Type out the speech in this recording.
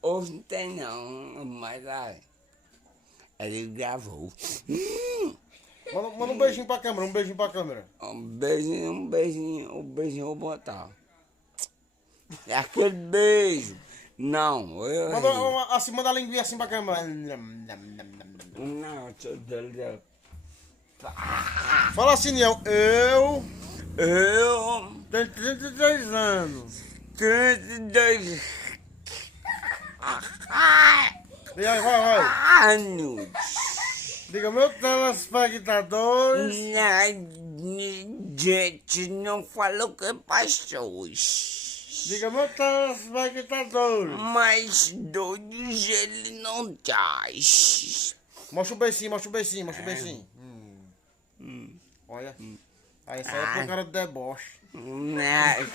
Hoje não tem não, mas aí. Ele gravou. Manda um beijinho pra câmera, um beijinho pra câmera. Um beijinho eu vou botar. É aquele beijo. Não, eu. Manda a linguinha assim pra câmera. Não, deixa eu dizer. Fala assim, Niel. Eu Eu tenho 33 anos. 32 E aí, vai. anos. Diga, meu telespectadores. Gente, não falou que é pastores. Diga, meu telespectadores. Mas doidos ele não traz. Mostra o beicinho, mostra o beicinho, mostra o beicinho. Olha. Aí sai pro cara do deboche. Nada.